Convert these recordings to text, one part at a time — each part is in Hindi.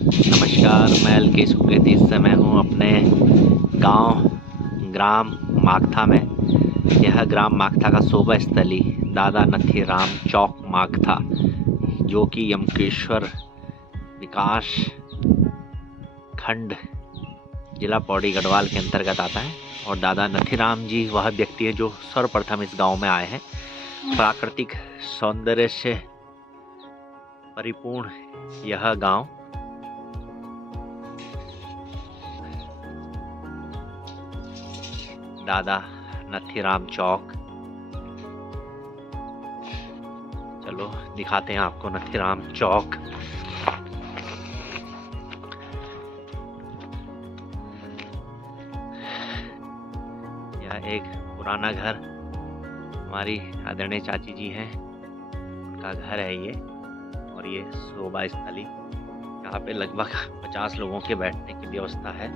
नमस्कार, मैं अलकेश उप्रेती। इस समय हूँ अपने ग्राम मागथा में। यह ग्राम मागथा का शोभा स्थली दादा नथीराम चौक मागथा, जो कि यमकेश्वर विकास खंड जिला पौड़ी गढ़वाल के अंतर्गत आता है। और दादा नथीराम जी वह व्यक्ति है जो सर्वप्रथम इस गांव में आए हैं। प्राकृतिक सौंदर्य से परिपूर्ण यह गांव दादा नथीराम चौक। चलो दिखाते हैं आपको नथीराम चौक। यह एक पुराना घर, हमारी आदरणीय चाची जी हैं, उनका घर है ये। और ये शोभा स्थली, यहाँ पे लगभग 50 लोगों के बैठने की व्यवस्था है।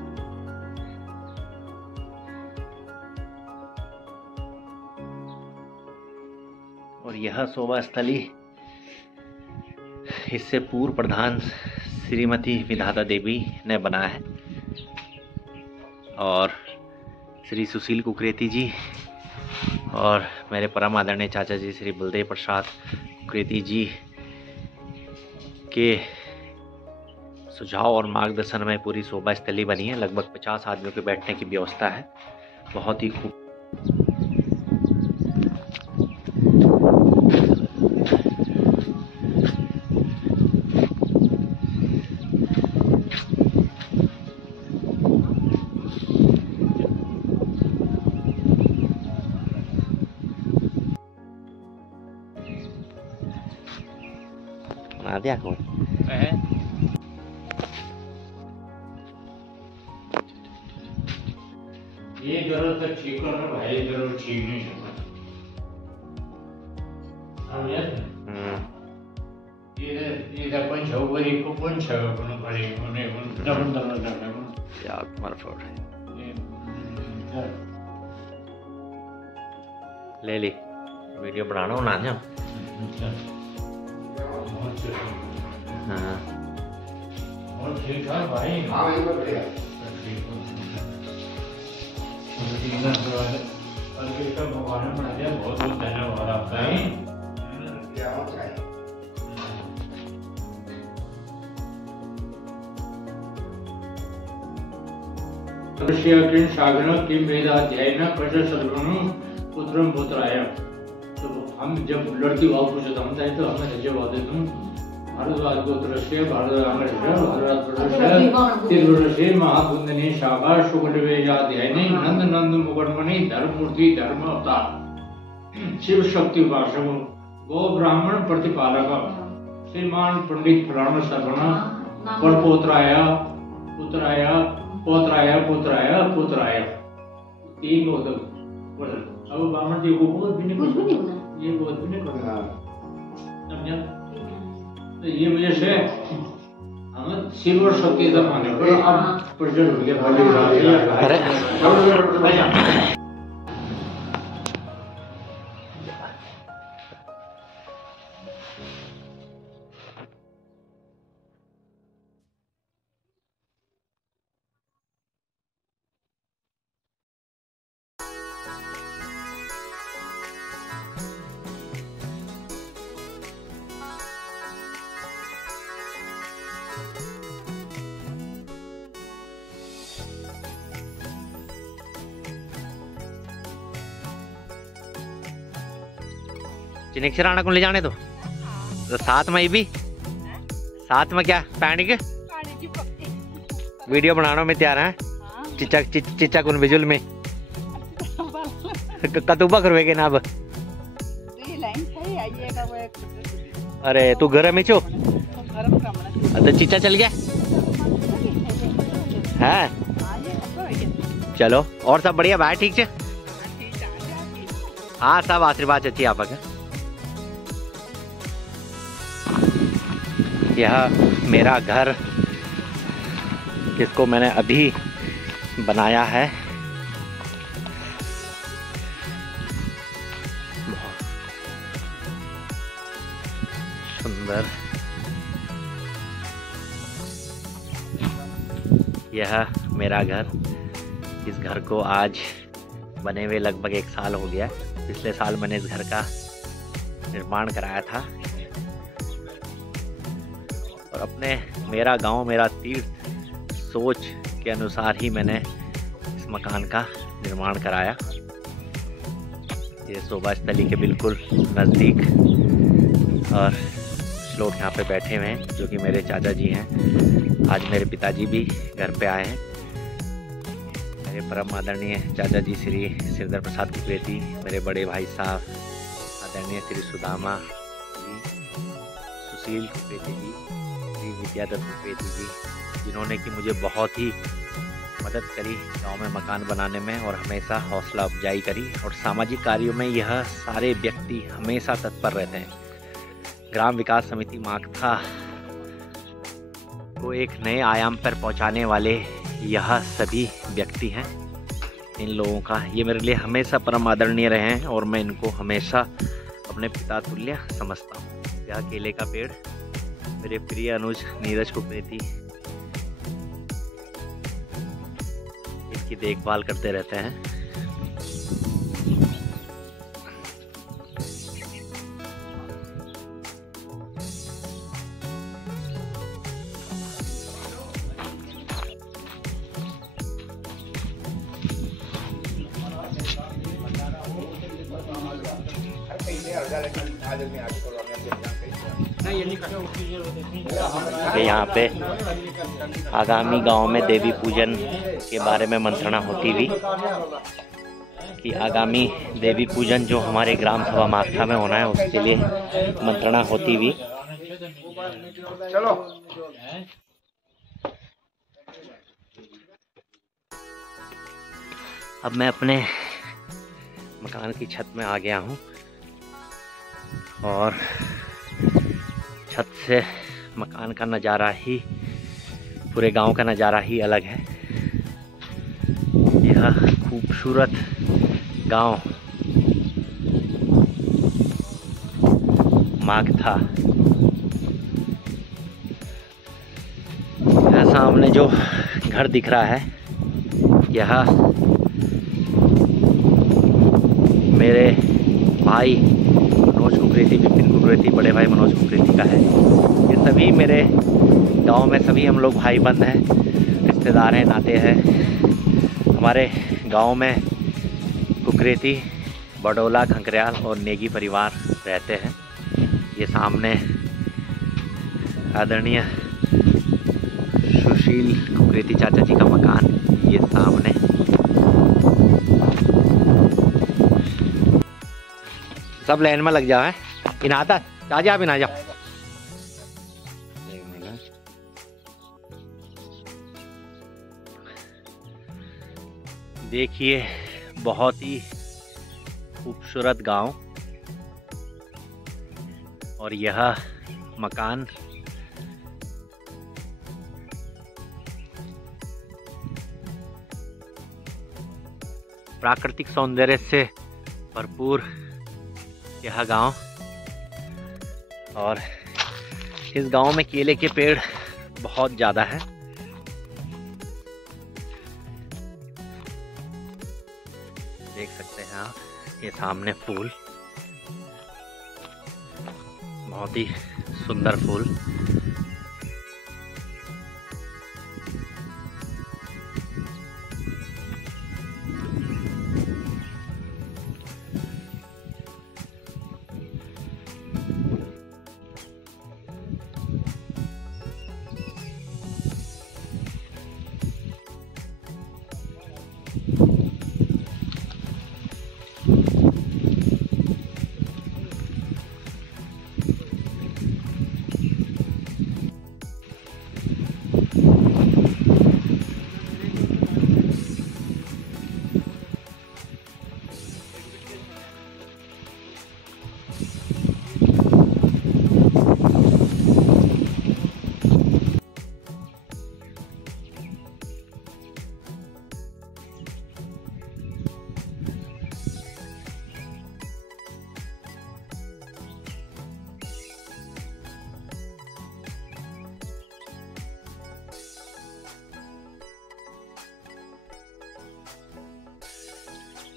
और यह शोभा स्थली इससे पूर्व प्रधान श्रीमती विधाता देवी ने बनाया है। और श्री सुशील कुकरेती जी और मेरे परम आदरणीय चाचा जी श्री बलदेव प्रसाद कुकरेती जी के सुझाव और मार्गदर्शन में पूरी शोभा स्थली बनी है। लगभग 50 आदमियों के बैठने की व्यवस्था है। बहुत ही खूब। बना दिया कौन ये जरूर तो ठीक करना भाई, जरूर ठीक नहीं है। अब ये पंच हो गई को पंच है अपन खड़े होने डबल यार तुम्हारा फोड़ ले ली वीडियो बनाना होना ना। हाँ और ठीक है भाई। हाँ भाई बढ़िया। भगवान ने बना दिया, बहुत बहुत धन्यवाद आपका। सागरं किं वेदाध्ययन पशुसर्वणं पुत्रं पुत्राय। तो हम जब लड़की भाव पूछते हैं तो हमें जवाब देते हैं भारद्वाज गोत्रस्य भारद्वाज प्रदेश तिरुवरसे महाकुंदनी शाखा शुक्ल वेदाध्ययने नंद नंद मुकुटमणि धर्ममूर्ति धर्म अवतार शिव शक्ति उपासक गो ब्राह्मण प्रतिपालक श्रीमान पंडित पुराण सर्वण परपोत्राय पुत्राय पोत्राय पुत्राय पुत्राय। तीन होता अब ब्राह्मण जी को बहुत भी नहीं बोला, ये बहुत भी नहीं बोला, समझा? तो ये वजह से हम शिव और शक्ति का माने पर अब प्रजन हो गया। चिनेक्सर आना को ले जाने दो। तो साथ में भी साथ में क्या पानी के वीडियो बनाने में तैयार है। चिच्चा कुन विजुअल में कतुबा करवेगे ना अब। अरे तू घर में छो तो चिच्चा चल गया है। चलो और सब बढ़िया भाई, ठीक है। हाँ सब आशीर्वाद अच्छी आपका। यह मेरा घर जिसको मैंने अभी बनाया है। बहुत सुंदर यह मेरा घर। इस घर को आज बने हुए लगभग 1 साल हो गया। पिछले साल मैंने इस घर का निर्माण कराया था और अपने मेरा गांव मेरा तीर्थ सोच के अनुसार ही मैंने इस मकान का निर्माण कराया। ये शोभा स्थली के बिल्कुल नज़दीक और कुछ लोग यहाँ पे बैठे हुए हैं जो कि मेरे चाचा जी हैं। आज मेरे पिताजी भी घर पे आए हैं। मेरे परम आदरणीय चाचा जी श्री श्रीधर प्रसाद कुकरेती, मेरे बड़े भाई साहब आदरणीय श्री सुदामा जी, सुशील कुकरेती जी, श्री विद्यादत्त कुकरेती जी, जिन्होंने कि मुझे बहुत ही मदद करी गांव में मकान बनाने में और हमेशा हौसला अफजाई करी। और सामाजिक कार्यों में यह सारे व्यक्ति हमेशा तत्पर रहते हैं। ग्राम विकास समिति माकथा को एक नए आयाम पर पहुंचाने वाले यह सभी व्यक्ति हैं। इन लोगों का ये मेरे लिए हमेशा परम आदरणीय रहे हैं और मैं इनको हमेशा अपने पिता तुल्य समझता हूँ। यह केले का पेड़ मेरे प्रिय अनुज नीरज कुकरेती इसकी देखभाल करते रहते हैं। यहाँ पे आगामी गांव में देवी पूजन के बारे में मंत्रणा होती हुई कि आगामी देवी पूजन जो हमारे ग्राम सभा माकथा में होना है उसके लिए मंत्रणा होती हुई। चलो अब मैं अपने मकान की छत में आ गया हूँ और छत से मकान का नज़ारा ही पूरे गांव का नज़ारा ही अलग है। यह खूबसूरत गांव माकथा, यह सामने जो घर दिख रहा है यह मेरे भाई मनोज कुकरेती, विपिन कुकरेती, बड़े भाई मनोज कुकरेती का है। ये सभी मेरे गांव में सभी हम लोग भाई बंद हैं, रिश्तेदार हैं, नाते हैं। हमारे गांव में कुकरेती, बडोला, खंकरियाल और नेगी परिवार रहते हैं। ये सामने आदरणीय सुशील कुकरेती चाचा जी का मकान, ये सामने। सब लाइन में लग जाओ है। इन आता ताजा भी ना जाओ। देखिए बहुत ही खूबसूरत गांव और यह मकान प्राकृतिक सौंदर्य से भरपूर यह गांव। और इस गांव में केले के पेड़ बहुत ज़्यादा है। देख सकते हैं आप, ये सामने फूल, बहुत ही सुंदर फूल।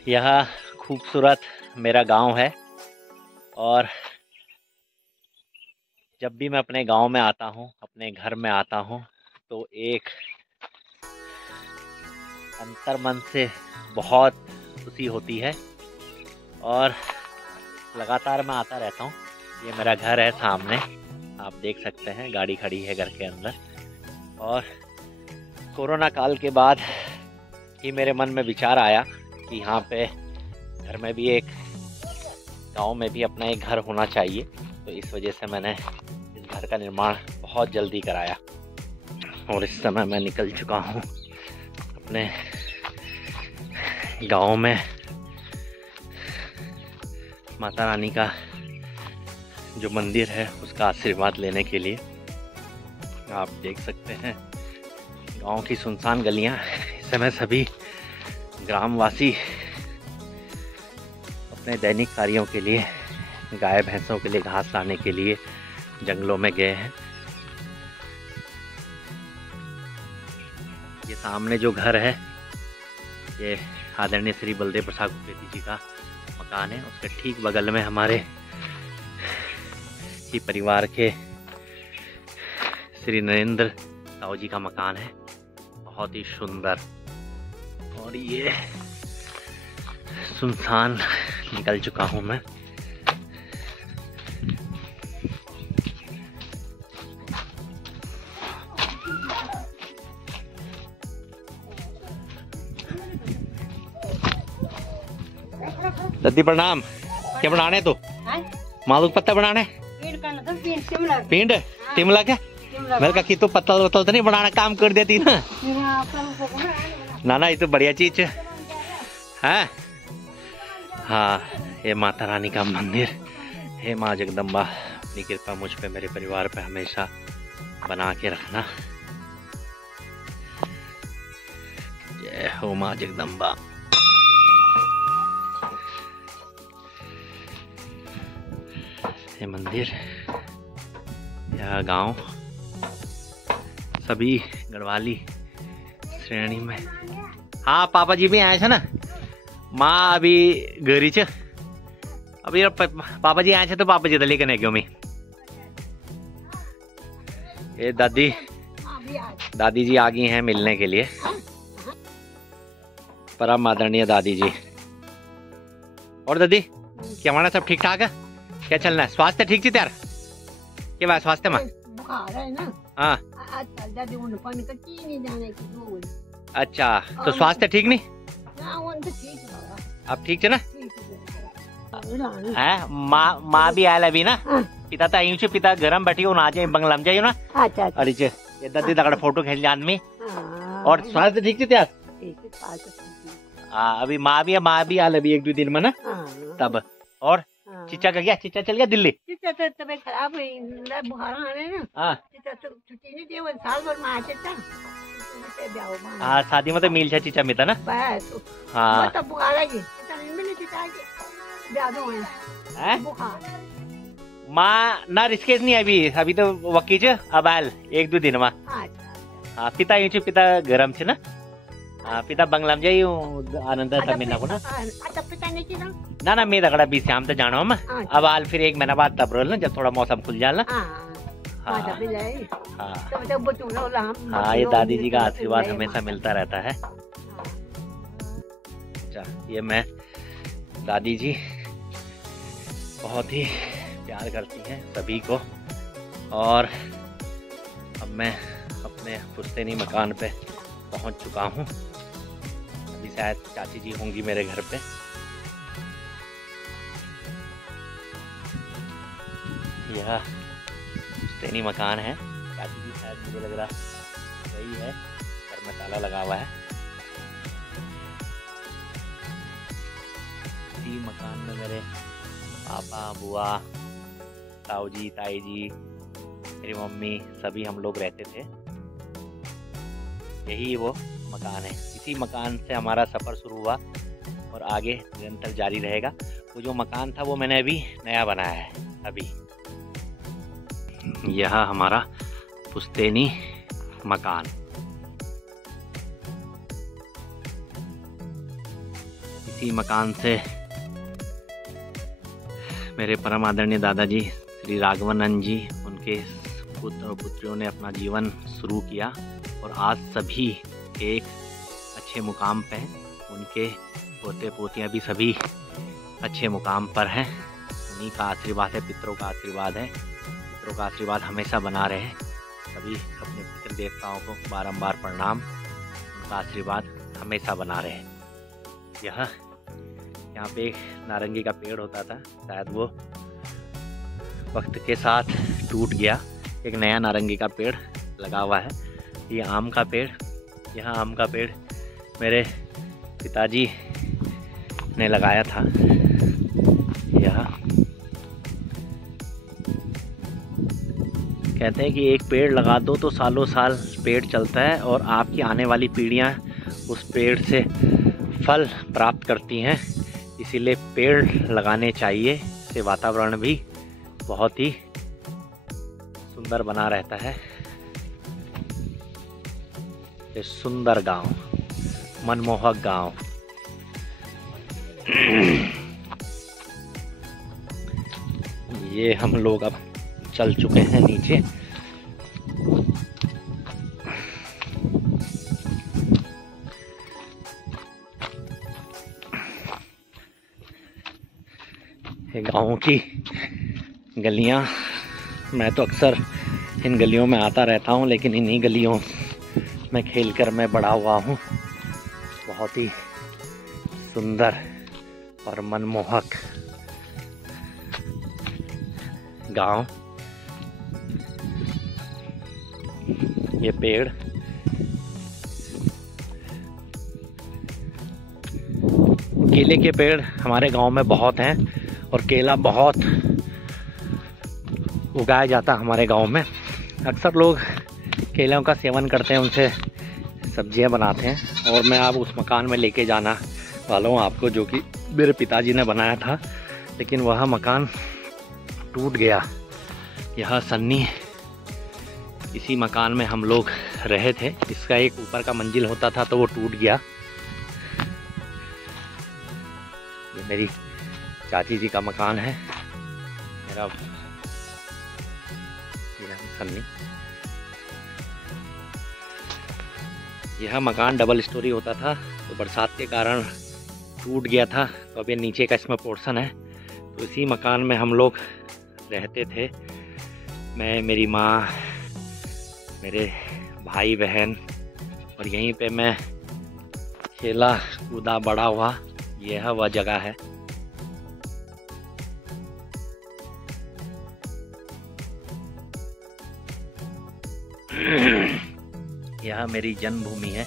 यह खूबसूरत मेरा गांव है और जब भी मैं अपने गांव में आता हूं, अपने घर में आता हूं, तो एक अंतर्मन से बहुत खुशी होती है और लगातार मैं आता रहता हूं। ये मेरा घर है सामने, आप देख सकते हैं, गाड़ी खड़ी है घर के अंदर। और कोरोना काल के बाद ही मेरे मन में विचार आया कि यहाँ पे घर में भी एक, गांव में भी अपना एक घर होना चाहिए। तो इस वजह से मैंने इस घर का निर्माण बहुत जल्दी कराया और इस समय मैं निकल चुका हूँ अपने गांव में माता रानी का जो मंदिर है उसका आशीर्वाद लेने के लिए। आप देख सकते हैं गांव की सुनसान गलियां। इस समय सभी ग्रामवासी अपने दैनिक कार्यों के लिए, गाय भैंसों के लिए घास लाने के लिए जंगलों में गए हैं। ये सामने जो घर है ये आदरणीय श्री बलदेव प्रसाद उपेती जी का मकान है। उसके ठीक बगल में हमारे ही परिवार के श्री नरेंद्र साहू जी का मकान है, बहुत ही सुंदर। और ये सुनसान निकल चुका हूँ मैं। दद्दी प्रणाम। क्या बनाने तो मालूक पत्ता बनाने पिंड टिमला के मेरे का तो पत्ता वत्ता तो नहीं बनाना काम कर देती ना। ना ये तो बढ़िया चीज है। हाँ, ये माता रानी का मंदिर। हे माँ जगदम्बा, अपनी कृपा मुझ पे, मेरे परिवार पे हमेशा बना के रखना। जय हो माँ जगदम्बा। ये मंदिर, यह गांव सभी गढ़वाली श्रेणी में। हाँ, पापा जी भी आए थे ना, माँ अभी घरी छ। अभी पापा जी आए थे तो पापा जी तो लेकर नहीं क्यों मैं। ये दादी जी आ गई हैं मिलने के लिए। परम आदरणीय दादी जी। और दादी क्या माना, सब ठीक ठाक है? क्या चलना है? स्वास्थ्य ठीक थी त्यार के बाद स्वास्थ्य में? हाँ, अच्छा, तो स्वास्थ्य ठीक नहीं? अब ठीक है ना? है माँ भी आयल अभी ना। पिता तो आई पिता गरम बैठी हो ना, जाए बंगला में जाइयो ना। अरे ये दादी तगड़ा फोटो खींच लिया आदमी। और स्वास्थ्य ठीक थी त्यार? अभी माँ भी आयल अभी 1-2 दिन में ना तब। और चिच्चा का क्या? चिच्चा चल गया दिल्ली? चिच्चा तो तबीयत खराब है, बुखार आने ना। हाँ, चिच्चा तो छुट्टी नहीं दी, वो साल भर में आ चिच्चा। हाँ, शादी में तो मिल जा चिच्चा में था ना। बस हाँ, तब बुखार आई, चिच्चा नहीं मिले, चिच्चा के ब्याह दो हैं बुखार। माँ ना रिस्केज नहीं अभी तो वकील अब आयल 1-2 दिन में। हाँ, पिता यूँ पिता गरम थे ना। हाँ, पिता बंगला में जाइयो आनंद समीना को ना। ना मैं तगड़ा 20 शाम तो जाना हूँ मैं। अब आल फिर 1 महीना बाद तब रोल ना, जब थोड़ा मौसम खुल जाना। हाँ, ये दादी जी का आशीर्वाद हमेशा मिलता रहता है। अच्छा, ये मैं दादी जी बहुत ही प्यार करती हैं सभी को। और अब मैं अपने पुश्तैनी मकान पे पहुंच चुका हूँ। अभी शायद चाची जी होंगी मेरे घर पे। यह पुश्तैनी मकान है। चाची जी शायद मुझे लग रहा वही है, घर में ताला लगा हुआ है। इसी मकान में मेरे पापा, बुआ, ताऊ जी, ताई जी, मेरी मम्मी, सभी हम लोग रहते थे। यही वो मकान है। इसी मकान से हमारा सफ़र शुरू हुआ और आगे निरंतर जारी रहेगा। वो जो मकान था वो मैंने अभी नया बनाया है अभी। यह हमारा पुश्तैनी मकान। इसी मकान से मेरे परम आदरणीय दादाजी श्री राघवानंद जी, उनके पुत्र और पुत्रियों ने अपना जीवन शुरू किया और आज सभी एक अच्छे मुकाम पे हैं। उनके पोते पोतियाँ भी सभी अच्छे मुकाम पर हैं। उन्हीं का आशीर्वाद है, पितरों का आशीर्वाद है। पितरों का आशीर्वाद हमेशा बना रहे। सभी अपने पितृ देवताओं को बारंबार प्रणाम, उनका आशीर्वाद हमेशा बना रहे। यहाँ पे एक नारंगी का पेड़ होता था, शायद वो वक्त के साथ टूट गया। एक नया नारंगी का पेड़ लगा हुआ है। ये आम का पेड़, यहाँ आम का पेड़ मेरे पिताजी ने लगाया था। यहाँ कहते हैं कि एक पेड़ लगा दो तो सालों साल पेड़ चलता है और आपकी आने वाली पीढ़ियाँ उस पेड़ से फल प्राप्त करती हैं। इसीलिए पेड़ लगाने चाहिए, इससे वातावरण भी बहुत ही सुंदर बना रहता है। ये सुंदर गांव, मनमोहक गांव। ये हम लोग अब चल चुके हैं नीचे। गाँव की गलियां, मैं तो अक्सर इन गलियों में आता रहता हूं, लेकिन इन्हीं गलियों में खेलकर मैं बड़ा हुआ हूं। बहुत ही सुंदर और मनमोहक गांव। ये पेड़ केले के पेड़ हमारे गांव में बहुत हैं और केला बहुत उगाया जाता हमारे गांव में। अक्सर लोग केलों का सेवन करते हैं, उनसे सब्जियां बनाते हैं। और मैं अब उस मकान में लेके जाना वाला हूँ आपको, जो कि मेरे पिताजी ने बनाया था, लेकिन वह मकान टूट गया। यह सन्नी, इसी मकान में हम लोग रहे थे। इसका एक ऊपर का मंजिल होता था तो वो टूट गया। ये मेरी चाची जी का मकान है, मेरा सन्नी। यह मकान डबल स्टोरी होता था, तो बरसात के कारण टूट गया था। तो अब ये नीचे का इसमें पोर्शन है। तो इसी मकान में हम लोग रहते थे, मैं, मेरी माँ, मेरे भाई बहन, और यहीं पे मैं खेला कूदा बड़ा हुआ। यह वह जगह है। यह मेरी जन्मभूमि है।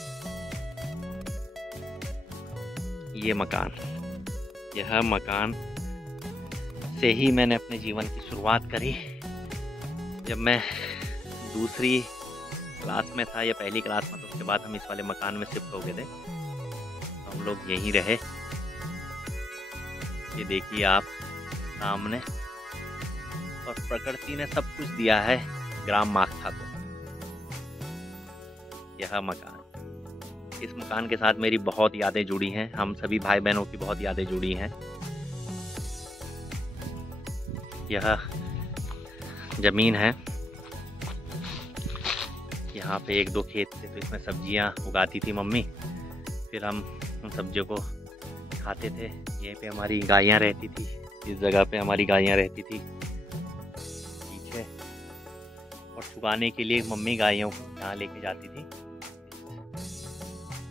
ये मकान, यह मकान से ही मैंने अपने जीवन की शुरुआत करी। जब मैं दूसरी क्लास में था या पहली क्लास में, तो उसके बाद हम इस वाले मकान में शिफ्ट हो गए थे। हम लोग यहीं रहे। ये देखिए आप सामने, और प्रकृति ने सब कुछ दिया है ग्राम मागथा को। यह मकान, इस मकान के साथ मेरी बहुत यादें जुड़ी हैं। हम सभी भाई बहनों की बहुत यादें जुड़ी हैं। यह जमीन है, यहाँ पे एक दो खेत थे, तो इसमें सब्जियां उगाती थी मम्मी। फिर हम उन सब्जियों को खाते थे। यहीं पे हमारी गायें रहती थी, इस जगह पे हमारी गायें रहती थी। ठीक है, और चुगाने के लिए मम्मी गायों को यहाँ लेके जाती थी।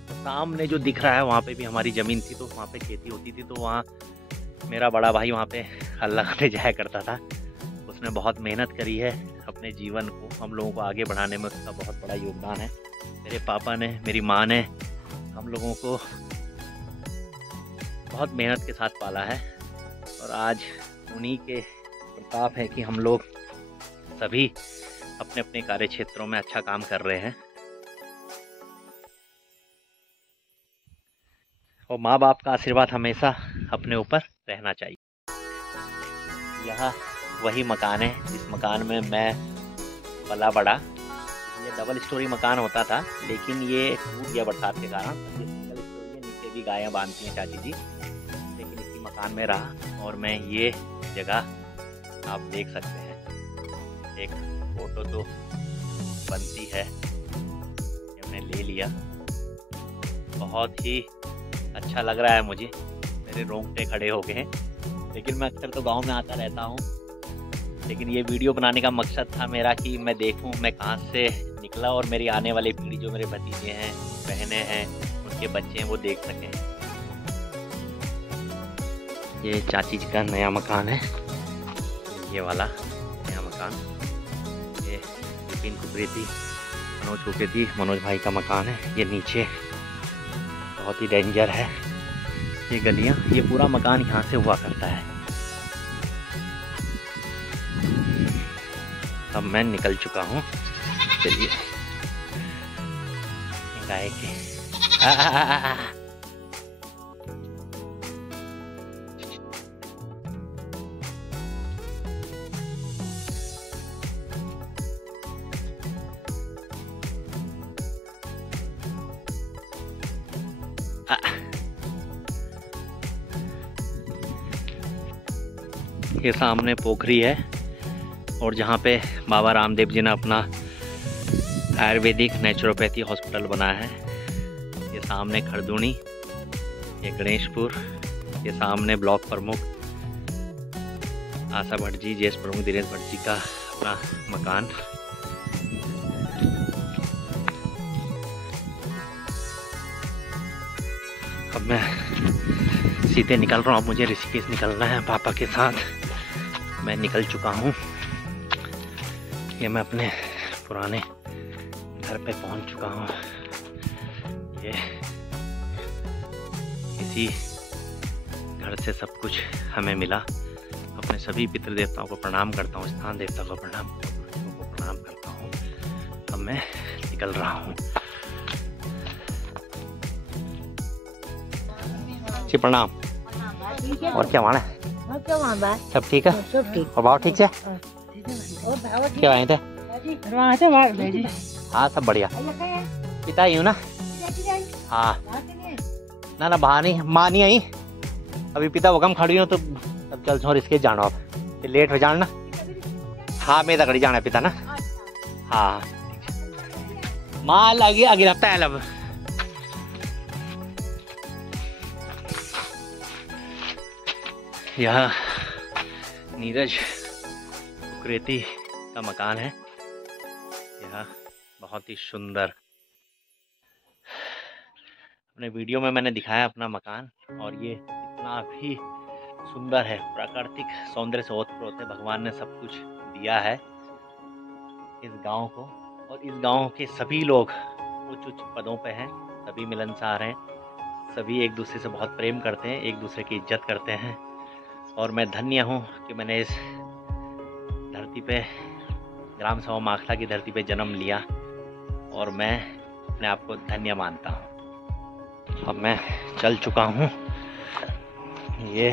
तो सामने जो दिख रहा है वहाँ पे भी हमारी ज़मीन थी, तो वहाँ पे खेती होती थी। तो वहाँ मेरा बड़ा भाई वहाँ पे हल लगाने जाया करता था। उसने बहुत मेहनत करी है अपने जीवन को, हम लोगों को आगे बढ़ाने में उसका बहुत बड़ा योगदान है। मेरे पापा ने, मेरी माँ ने हम लोगों को बहुत मेहनत के साथ पाला है, और आज उन्हीं के प्रताप है कि हम लोग सभी अपने अपने कार्य क्षेत्रों में अच्छा काम कर रहे हैं। और माँ बाप का आशीर्वाद हमेशा अपने ऊपर रहना चाहिए। यह वही मकान है जिस मकान में मैं पला बड़ा। ये डबल स्टोरी मकान होता था, लेकिन ये टूट गया बरसात के कारण। ये सिंगल स्टोरी है, नीचे भी गायें बांधती हैं चाची जी, लेकिन इसी मकान में रहा और मैं ये जगह आप देख सकते हैं। एक फ़ोटो तो बनती है, हमने ले लिया। बहुत ही अच्छा लग रहा है मुझे, मेरे रोंगटे खड़े हो गए हैं। लेकिन मैं अक्सर तो गांव में आता रहता हूँ, लेकिन ये वीडियो बनाने का मकसद था मेरा कि मैं देखूं मैं कहाँ से निकला और मेरी आने वाली पीढ़ी, जो मेरे भतीजे हैं, बहनें हैं, उनके बच्चे हैं, वो देख सकें। ये चाची जी का नया मकान है, ये वाला नया मकान। ये विपिन कुकरेती, मनोज कुकरेती, मनोज भाई का मकान है। ये नीचे बहुत ही डेंजर है ये गलियां, ये पूरा मकान यहाँ से हुआ करता है। अब मैं निकल चुका हूँ। चलिए गाय के ये सामने पोखरी है और जहाँ पे बाबा रामदेव जी ने अपना आयुर्वेदिक नेचुरोपैथी हॉस्पिटल बनाया है। ये सामने खरदुनी, ये गणेशपुर, ये सामने ब्लॉक प्रमुख आशा भट्ट जी, जेएस प्रमुख दिनेश भट्ट जी का अपना मकान। अब मैं सीधे निकल रहा हूँ, मुझे ऋषिकेश निकलना है पापा के साथ। मैं निकल चुका हूँ, ये मैं अपने पुराने घर पे पहुँच चुका हूँ। ये इसी घर से सब कुछ हमें मिला। अपने सभी पितृ देवताओं को प्रणाम करता हूँ, स्थान देवता को प्रणाम करता हूँ। अब मैं निकल रहा हूँ। जी प्रणाम। और क्या माना है? सब ठीक है? सब ठीक। और बाबा ठीक से? क्या आए थे? हाँ सब बढ़िया। पिता ही हूँ ना? हाँ ना ना बाहर नहीं, माँ नहीं आई अभी, पिता वो कम खड़ी हो तो अब चल छोड़ इसके जानो, अब लेट हो जाना। हाँ मैं तकड़ी जाना पिता ना। हाँ माँ लगी आगे रखता है लब। यह नीरज कुकरेती का मकान है। यह बहुत ही सुंदर, अपने वीडियो में मैंने दिखाया अपना मकान, और ये इतना भी सुंदर है, प्राकृतिक सौंदर्य से ओतप्रोत है। भगवान ने सब कुछ दिया है इस गांव को, और इस गांव के सभी लोग उच्च उच्च पदों पे हैं, सभी मिलनसार हैं, सभी एक दूसरे से बहुत प्रेम करते हैं, एक दूसरे की इज्जत करते हैं। और मैं धन्य हूँ कि मैंने इस धरती पे, ग्राम सभा माखला की धरती पे जन्म लिया, और मैं अपने आप को धन्य मानता हूँ। अब मैं चल चुका हूँ। ये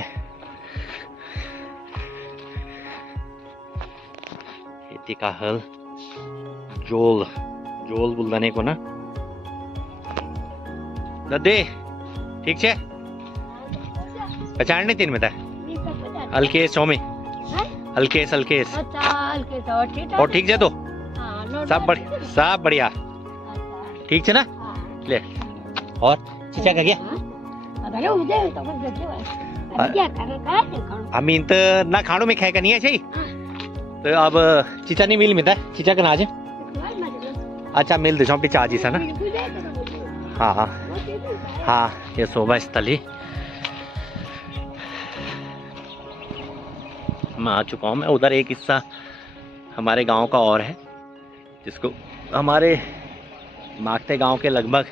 खेती का हल, जोल बुलदाने को ना दे ठीक है, पहचान नहीं तीन में था हल्केश स्वामी, हल्केश और ठीक है तो सब बढ़िया ठीक है ना। ले और चीचा का क्या हम इन तो ना खाड़ो में खाएगा नहीं है सही, तो अब चीचा नहीं मिल मिलता चीचा का नाज। अच्छा मिल दे पीछे आजी सा ना। हाँ हाँ हाँ ये शोभा स्थली मैं आ चुका हूँ। मैं उधर एक हिस्सा हमारे गांव का और है, जिसको हमारे माखते गांव के लगभग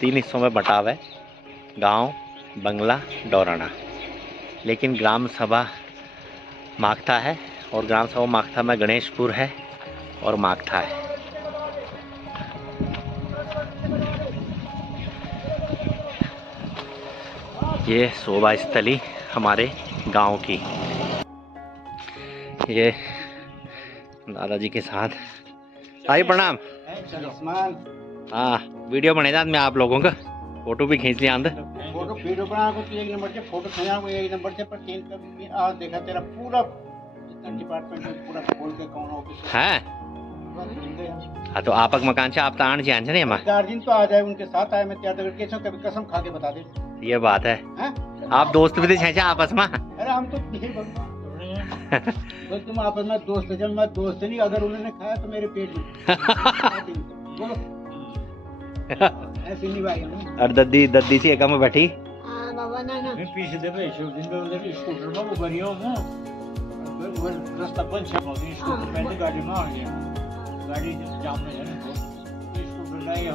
3 हिस्सों में बटा हुआ है। गांव, बंगला, डोराना, लेकिन ग्राम सभा माखता है, और ग्राम सभा माखता में गणेशपुर है और माखता है। ये शोभा स्थली हमारे गांव की। ये दादाजी के साथ आई प्रणाम। हाँ वीडियो बनेगा मैं आप लोगों का। फोटो भी खींच लिया अंदर। फोटो वीडियो बना को तो 1 नंबर से फोटो खींचा को 1 नंबर से, पर 3 कभी आज देखा तेरा पूरा डिपार्टमेंट में पूरा खोल के कौन ऑफिस है। हाँ तो आपक मकान से आप ताण जान नहीं हमारे 4 दिन तो आ जाए उनके साथ आए, मैं तैयार करके कभी कसम खा के बता दे। ये बात है, आप दोस्त भी थे आपस में। अरे हम तो बस तुम आपस में दोस्त है, जब मैं दोस्त नहीं, अगर उन्होंने खाया तो मेरे पेट में बोलो ऐसे नहीं भाई। और दद्दी से एकम में बैठी बाबा ना मैं पीछे दे भाई शो दिन में उधर स्कूटर में वो बढ़िया हो वो रास्ता बंद है, वो स्कूटर पहले गाड़ी में आ गया, गाड़ी जाम में है ना, स्कूटर नहीं है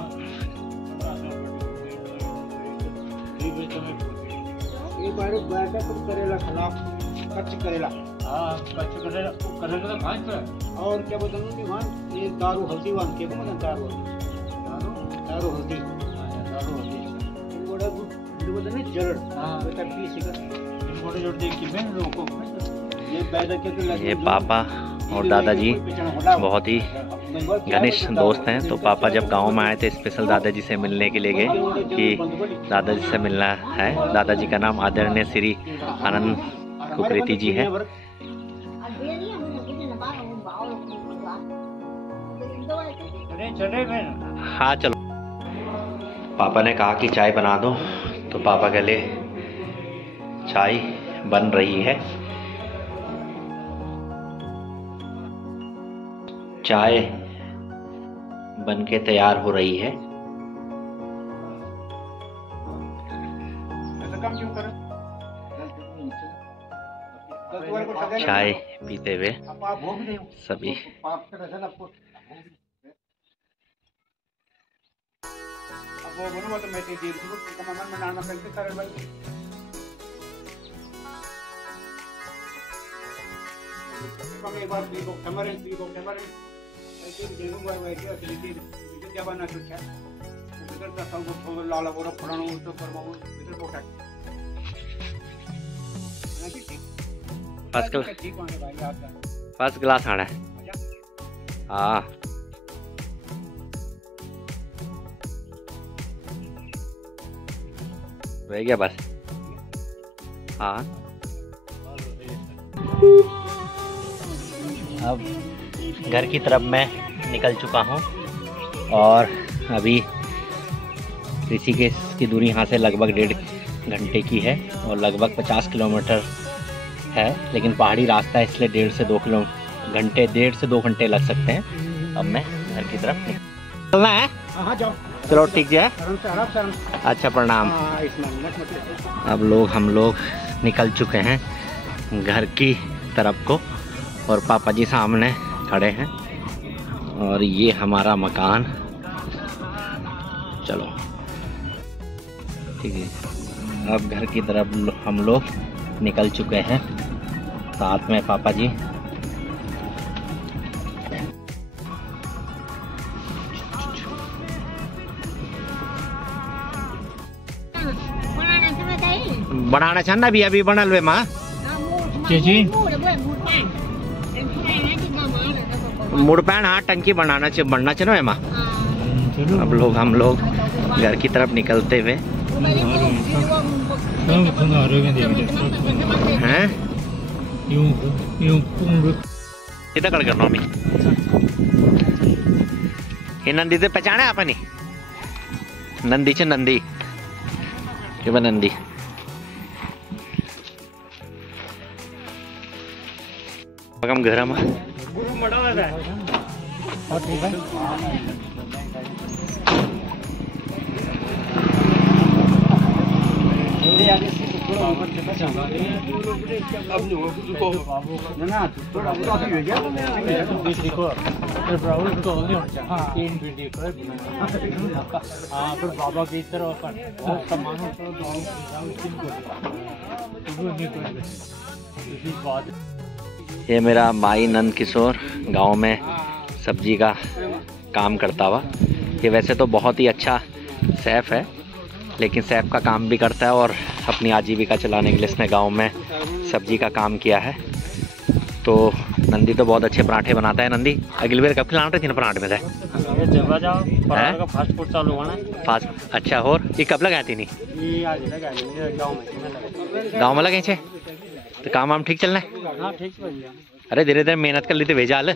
ये बार बैठा तो करेला खिलाफ कच्ची करेला। हाँ कच्ची करेला तो खांच पे और क्या बताऊँ कि वहाँ ये दारू हल्दी वहाँ के बोला दारू हल्दी बड़ा गुड बोलते ना जड़। हाँ बेटा पीस का बड़े जोड़ देख के मैं लोगों को ये पैदा के तो ये पापा और दादाजी बहुत ही घनिष्ठ दोस्त हैं। तो पापा जब गांव में आए थे स्पेशल दादाजी से मिलने के लिए गए कि दादाजी से मिलना है। दादाजी का नाम आदरणीय श्री आनंद कुकरेती जी है। हाँ चलो, पापा ने कहा कि चाय बना दो, तो पापा के लिए चाय बन रही है। चाय बनके तैयार हो रही है। चाय पीते हुए सभी फर्स्ट क्लास आना है। हाँ रह गया बस। हाँ अब घर की तरफ मैं निकल चुका हूँ और अभी ऋषिकेश की दूरी यहाँ से लगभग 1.5 घंटे की है और लगभग 50 किलोमीटर है, लेकिन पहाड़ी रास्ता है इसलिए 1.5 से 2 घंटे लग सकते हैं। अब मैं घर की तरफ निकलना है। हाँ जाओ चलो ठीक है। अच्छा प्रणाम। अब हम लोग निकल चुके हैं घर की तरफ को और पापा जी सामने खड़े हैं और ये हमारा मकान। चलो ठीक है, अब घर की तरफ हम लोग निकल चुके हैं, साथ में पापा जी। बनाना छन अभी अभी बनल वे माँ जी मुड़ पैन। हाँ टंकी बनाना चाहिए, बनना चाहिए माँ। अब हम लोग घर की तरफ निकलते हुए हैं। कितना कर करना मी ये नंदी से पहचाने आपने? नंदी चे नंदी कि नंदी हम घर में बाबा की तरफ ये मेरा माई नंद किशोर गांव में सब्जी का काम करता हुआ। ये वैसे तो बहुत ही अच्छा शेफ़ है, लेकिन शेफ़ का काम भी करता है और अपनी आजीविका चलाने के लिए इसने गांव में सब्जी का काम किया है। तो नंदी तो बहुत अच्छे पराठे बनाता है। नंदी अगली बार कब खिलाना था पराठे में से? ये जगह जाओ परार का फास्ट फूड चालू होना फास्ट। अच्छा और ये कब लगाए थी? नहीं ये आज लगा गाँव में लगे छे तो काम वाम ठीक चलना है? हाँ ठीक है भैया। अरे धीरे धीरे मेहनत कर लेते भेजा हाल।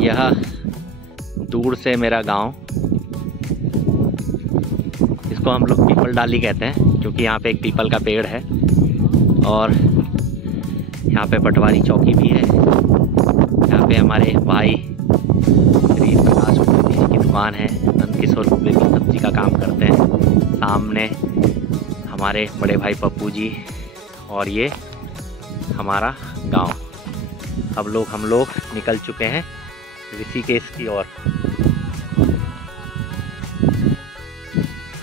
यह दूर से मेरा गांव, इसको हम लोग पीपल डाली कहते हैं क्योंकि यहाँ पे एक पीपल का पेड़ है। और यहाँ पे पटवारी चौकी भी है। यहाँ पे हमारे भाई श्री प्रकाश मोदी जी की दुकान है। नंदकिशोर भी सब्जी का काम करते हैं। सामने हमारे बड़े भाई पप्पू जी और ये हमारा गांव। हम लोग निकल चुके हैं ऋषिकेश की ओर।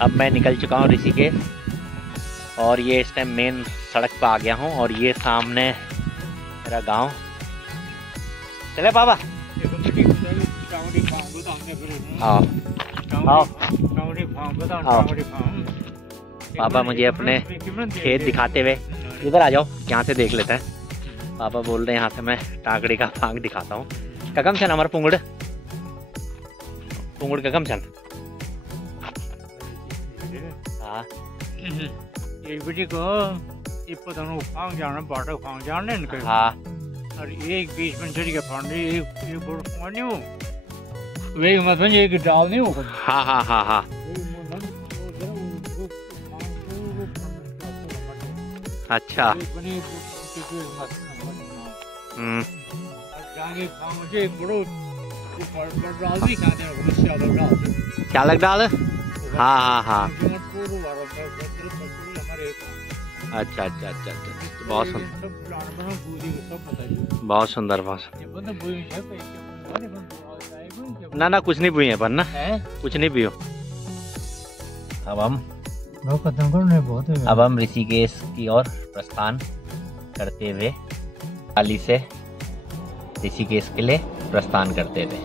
अब मैं निकल चुका हूँ ऋषिकेश और ये इस टाइम मेन सड़क पर आ गया हूँ। और ये सामने मेरा गांव। चले बाबा आओ आओ आओ। पापा मुझे अपने खेत दिखाते हुए, इधर आ जाओ, यहाँ से देख लेते हैं। पापा बोल रहे हैं यहाँ से मैं टाकड़ी का फांग दिखाता हूँ। ककम छन हमारा पुंगड़ ककम छन। हाँ एक बेटी को इप्पतनु फांग जाना बाटा फांग जाने न कहीं। हाँ और एक बीच में चढ़ के फांडी एक बड़ फांडी हो वे मत बन एक डाल नहीं हो। हाँ हाँ हाँ हाँ अच्छा क्या लग डाल। हाँ हाँ हाँ अच्छा अच्छा अच्छा अच्छा बहुत सुंदर बहुत सुंदर बहुत सुंदर। ना कुछ नहीं पिए पर ना कुछ नहीं पियो। अब हम ऋषिकेश की ओर प्रस्थान करते हुए पाली से ऋषिकेश के लिए प्रस्थान करते हुए